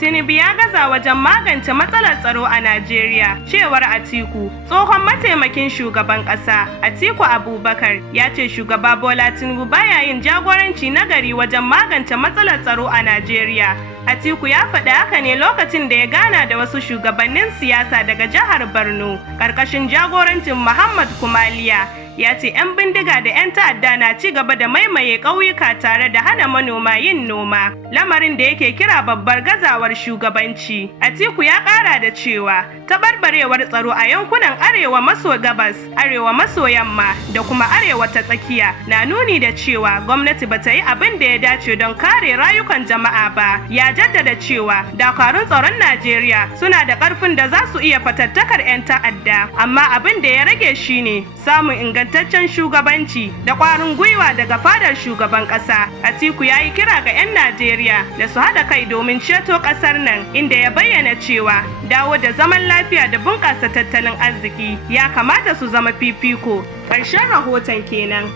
Tinubu ya gaza wajen magance matsalar tsaro a Najeriya, cewar Atiku. Tsohon mataimakin shugaban ƙasa, Atiku Abubakar, ya ce shugaba Bola Tinubu baya yin jagoranci nagari wajen magance matsalar tsaro a Najeriya. Atiku ya faɗi haka ne lokacin da ya gana da wasu shugabannin siyasa daga jihar Borno, ƙarƙashin jagorancin Muhammad Kumaliya. Ya ce 'yan bindiga da 'yan ta'adda na ci gaba da maimaye ƙauyuka tare da hana manoma yin noma, lamarin da yake kira babbar gazawar shugabanci. Atiku ya ƙara da cewa taɓarɓarewar tsaro a yankunan arewa maso gabas, arewa maso yamma da kuma arewa ta tsakiya na nuni da cewa gwamnati ba ta yi abin da ya dace don kare rayukan jama'a ba. Ya jaddada cewa dakarun tsaron Najeriya suna da ƙarfin da za su iya fatattakar 'yan ta'adda, amma abin da ya rage shine samun ingantaccen shugabanci da ƙwarin gwiwa daga fadar shugaban ƙasa. Atiku ya yi kira ga 'yan Najeriya da su haɗa kai domin ceto ƙasar nan, inda ya bayyana cewa dawo da zaman lafiya da bunƙasa tattalin arziki ya kamata su zama fifiko. Ƙarshen rahoton kenan.